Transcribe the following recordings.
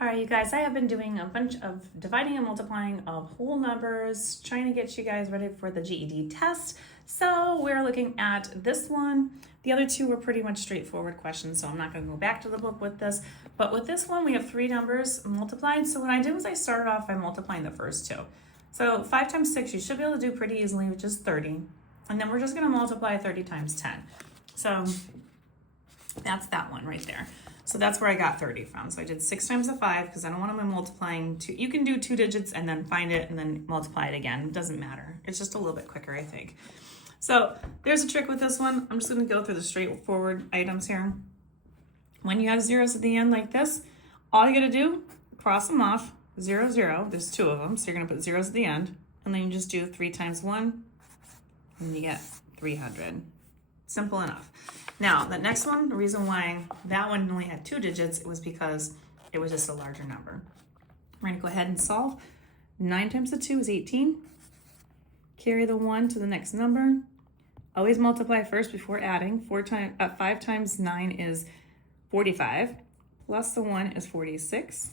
All right, you guys, I have been doing a bunch of dividing and multiplying of whole numbers, trying to get you guys ready for the GED test. So we're looking at this one. The other two were pretty much straightforward questions, so I'm not going to go back to the book with this. But with this one, we have three numbers multiplied. So what I did was I started off by multiplying the first two. So 5 times 6, you should be able to do pretty easily, which is 30. And then we're just going to multiply 30 times 10. So that's that one right there. So that's where I got 30 from. So I did 6 times the 5 because I don't want to be multiplying two. You can do 2 digits and then find it and then multiply it again. It doesn't matter. It's just a little bit quicker, I think. So there's a trick with this one. I'm just going to go through the straightforward items here. When you have zeros at the end like this, all you got to do, cross them off, 0, 0. There's 2 of them, so you're going to put zeros at the end. And then you just do 3 times 1, and you get 300. Simple enough. Now, the next one, the reason why that one only had 2 digits, it was because it was just a larger number. We're going to go ahead and solve. 9 times the 2 is 18. Carry the 1 to the next number. Always multiply first before adding. 5 times 9 is 45. Plus the 1 is 46.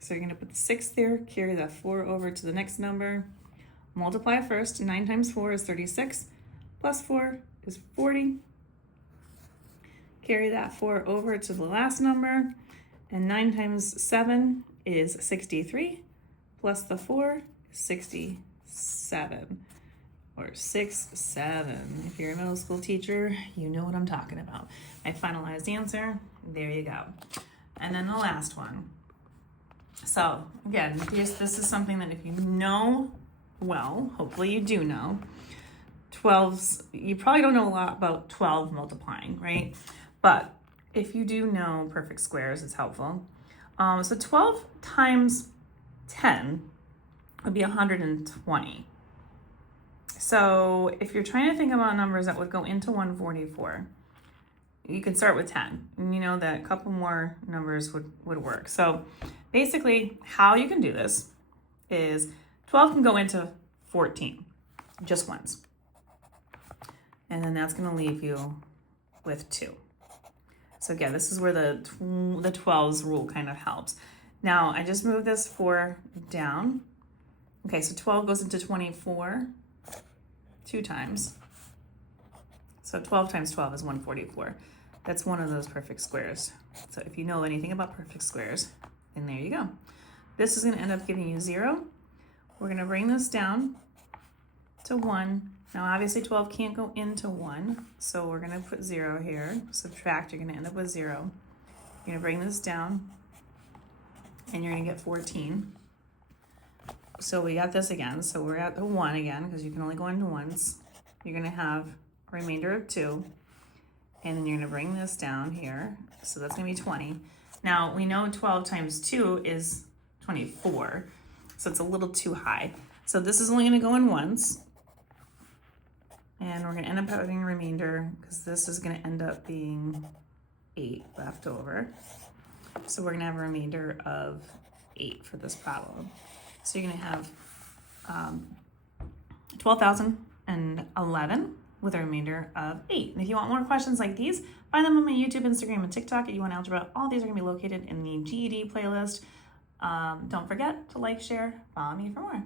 So you're going to put the 6 there, carry that 4 over to the next number. Multiply first. 9 times 4 is 36. Plus 4 is 40. Carry that 4 over to the last number, and 9 times 7 is 63, plus the 4 is 67, or 6, 7. If you're a middle school teacher, you know what I'm talking about. My finalized answer, there you go. And then the last one. So again, this is something that if you know well, hopefully you do know, 12s, you probably don't know a lot about 12 multiplying, right? But if you do know perfect squares, it's helpful. So 12 times 10 would be 120. So if you're trying to think about numbers that would go into 144, you can start with 10. And you know that a couple more numbers would work. So basically how you can do this is 12 can go into 14, just once. And then that's going to leave you with 2. So again, this is where the 12s rule kind of helps. Now, I just moved this 4 down. Okay, so 12 goes into 24 2 times. So 12 times 12 is 144. That's one of those perfect squares. So if you know anything about perfect squares, then there you go. This is going to end up giving you 0. We're going to bring this down to 1. Now, obviously 12 can't go into 1, so we're gonna put 0 here. Subtract, you're gonna end up with 0. You're gonna bring this down, and you're gonna get 14. So we got this again, so we're at the 1 again, because you can only go into ones. You're gonna have a remainder of 2, and then you're gonna bring this down here, so that's gonna be 20. Now, we know 12 times 2 is 24, so it's a little too high. So this is only gonna go in ones. And we're going to end up having a remainder because this is going to end up being 8 left over. So we're going to have a remainder of 8 for this problem. So you're going to have 12,011 with a remainder of 8. And if you want more questions like these, find them on my YouTube, Instagram, and TikTok. If you want algebra, all these are going to be located in the GED playlist. Don't forget to like, share, follow me for more.